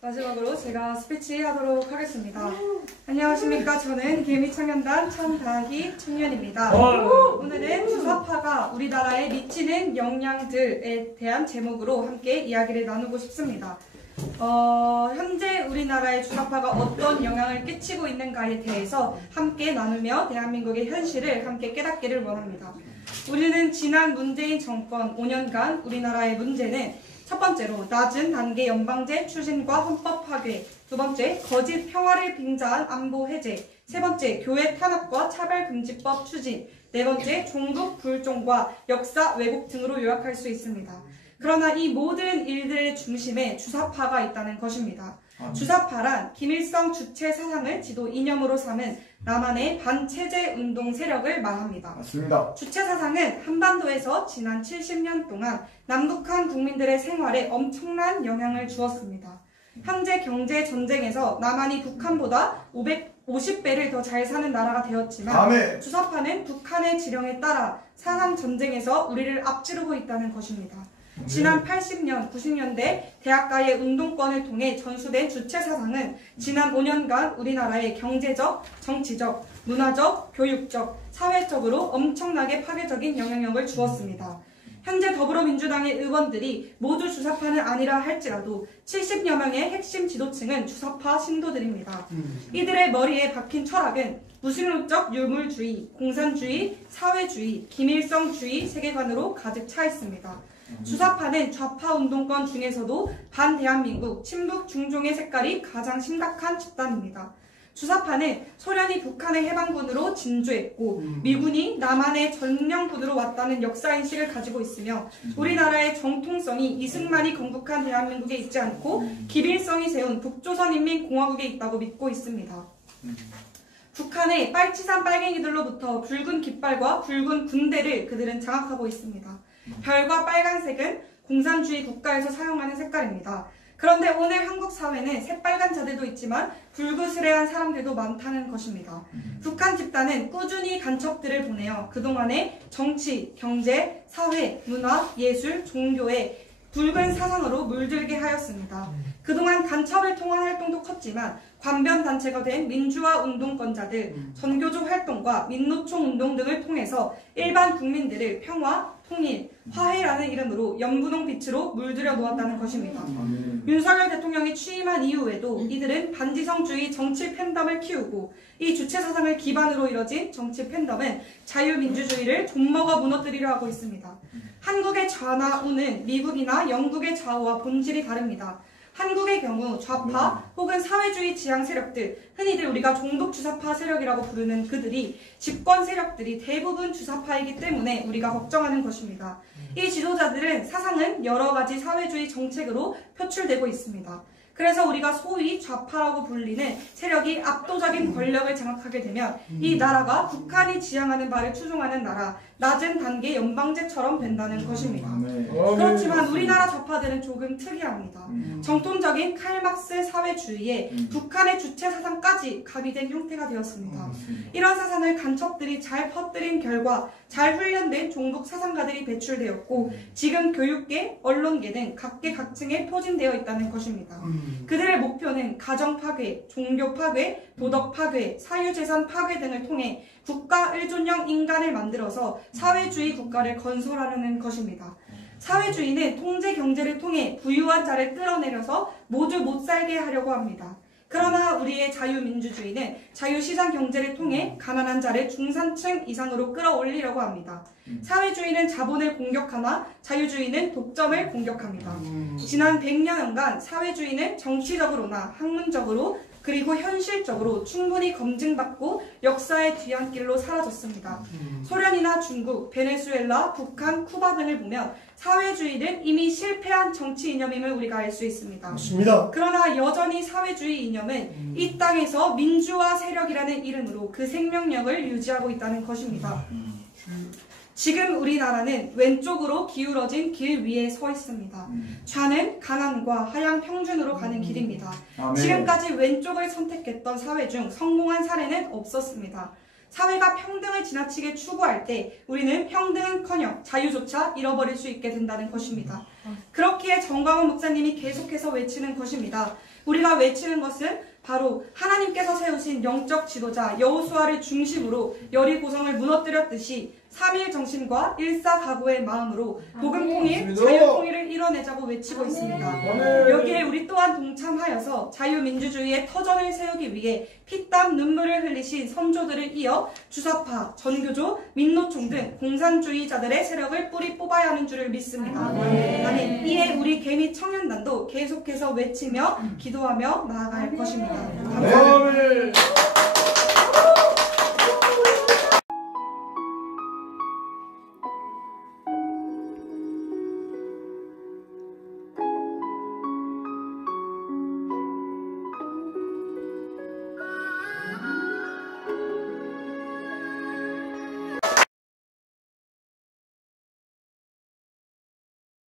마지막으로 제가 스피치 하도록 하겠습니다. 안녕하십니까. 저는 개미청년단 천다희 청년입니다. 오늘은 주사파가 우리나라에 미치는 영향들에 대한 제목으로 함께 이야기를 나누고 싶습니다. 현재 우리나라의 주사파가 어떤 영향을 끼치고 있는가에 대해서 함께 나누며 대한민국의 현실을 함께 깨닫기를 원합니다. 우리는 지난 문재인 정권 5년간 우리나라의 문제는 첫 번째로 낮은 단계 연방제 추진과 헌법 파괴, 두 번째 거짓 평화를 빙자한 안보 해제, 세 번째 교회 탄압과 차별금지법 추진, 네 번째 종북 불종과 역사 왜곡 등으로 요약할 수 있습니다. 그러나 이 모든 일들의 중심에 주사파가 있다는 것입니다. 주사파란 김일성 주체 사상을 지도 이념으로 삼은 남한의 반체제 운동 세력을 말합니다. 맞습니다. 주체 사상은 한반도에서 지난 70년 동안 남북한 국민들의 생활에 엄청난 영향을 주었습니다. 현재 경제 전쟁에서 남한이 북한보다 550배를 더 잘 사는 나라가 되었지만 주사파는 북한의 지령에 따라 사상 전쟁에서 우리를 앞지르고 있다는 것입니다. 지난 80년, 90년대 대학가의 운동권을 통해 전수된 주체 사상은 지난 5년간 우리나라의 경제적, 정치적, 문화적, 교육적, 사회적으로 엄청나게 파괴적인 영향력을 주었습니다. 현재 더불어민주당의 의원들이 모두 주사파는 아니라 할지라도 70여 명의 핵심 지도층은 주사파 신도들입니다. 이들의 머리에 박힌 철학은 무신론적 유물주의, 공산주의, 사회주의, 김일성주의 세계관으로 가득 차 있습니다. 주사파는 좌파 운동권 중에서도 반대한민국, 친북 중종의 색깔이 가장 심각한 집단입니다. 주사파는 소련이 북한의 해방군으로 진주했고 미군이 남한의 전령군으로 왔다는 역사인식을 가지고 있으며 우리나라의 정통성이 이승만이 건국한 대한민국에 있지 않고 김일성이 세운 북조선인민공화국에 있다고 믿고 있습니다. 북한의 빨치산 빨갱이들로부터 붉은 깃발과 붉은 군대를 그들은 장악하고 있습니다. 별과 빨간색은 공산주의 국가에서 사용하는 색깔입니다. 그런데 오늘 한국 사회는 새빨간 자들도 있지만 불그스레한 사람들도 많다는 것입니다. 북한 집단은 꾸준히 간첩들을 보내어 그동안의 정치, 경제, 사회, 문화, 예술, 종교에 붉은 사상으로 물들게 하였습니다. 그동안 간첩을 통한 활동도 컸지만 관변단체가 된 민주화 운동권자들, 전교조 활동과 민노총 운동 등을 통해서 일반 국민들을 평화, 통일, 화해라는 이름으로 연분홍 빛으로 물들여 놓았다는 것입니다. 윤석열 대통령이 취임한 이후에도 이들은 반지성주의 정치 팬덤을 키우고 이 주체 사상을 기반으로 이뤄진 정치 팬덤은 자유민주주의를 좀먹어 무너뜨리려 하고 있습니다. 한국의 좌나 우는 미국이나 영국의 좌우와 본질이 다릅니다. 한국의 경우 좌파 혹은 사회주의 지향 세력들, 흔히들 우리가 종북주사파 세력이라고 부르는 그들이 집권 세력들이 대부분 주사파이기 때문에 우리가 걱정하는 것입니다. 이 지도자들은 사상은 여러 가지 사회주의 정책으로 표출되고 있습니다. 그래서 우리가 소위 좌파라고 불리는 세력이 압도적인 권력을 장악하게 되면 이 나라가 북한이 지향하는 바를 추종하는 나라, 낮은 단계 연방제처럼 된다는 것입니다. 그렇지만 우리나라 좌파들은 조금 특이합니다. 정통적인 칼막스 사회주의에 북한의 주체 사상까지 가미된 형태가 되었습니다. 이런 사상을 간첩들이 잘 퍼뜨린 결과 잘 훈련된 종북 사상가들이 배출되었고 지금 교육계, 언론계 등 각계각층에 포진되어 있다는 것입니다. 그들의 목표는 가정 파괴, 종교 파괴, 도덕 파괴, 사유재산 파괴 등을 통해 국가 의존형 인간을 만들어서 사회주의 국가를 건설하려는 것입니다. 사회주의는 통제 경제를 통해 부유한 자를 끌어내려서 모두 못 살게 하려고 합니다. 그러나 우리의 자유민주주의는 자유시장 경제를 통해 가난한 자를 중산층 이상으로 끌어올리려고 합니다. 사회주의는 자본을 공격하나 자유주의는 독점을 공격합니다. 지난 100여년간 사회주의는 정치적으로나 학문적으로 그리고 현실적으로 충분히 검증받고 역사의 뒤안길로 사라졌습니다. 소련이나 중국, 베네수엘라, 북한, 쿠바 등을 보면 사회주의는 이미 실패한 정치 이념임을 우리가 알 수 있습니다. 맞습니다. 그러나 여전히 사회주의 이념은 이 땅에서 민주화 세력이라는 이름으로 그 생명력을 유지하고 있다는 것입니다. 지금 우리나라는 왼쪽으로 기울어진 길 위에 서 있습니다. 좌는 가난과 하향 평준으로 가는 길입니다. 지금까지 왼쪽을 선택했던 사회 중 성공한 사례는 없었습니다. 사회가 평등을 지나치게 추구할 때 우리는 평등은커녕 자유조차 잃어버릴 수 있게 된다는 것입니다. 그렇기에 정광훈 목사님이 계속해서 외치는 것입니다. 우리가 외치는 것은 바로 하나님께서 세우신 영적 지도자 여호수아를 중심으로 여리고성을 무너뜨렸듯이 3일 정신과 일사각오의 마음으로 복음 통일, 자유 통일을 이뤄내자고 외치고 있습니다. 여기에 우리 또한 동참하여서 자유민주주의의 터전을 세우기 위해 피땀 눈물을 흘리신 선조들을 이어 주사파, 전교조, 민노총 등 공산주의자들의 세력을 뿌리 뽑아야 하는 줄을 믿습니다. 아멘. 이에 우리 개미 청년단도 계속해서 외치며 기도하며 나아갈 것입니다. 감사합니다.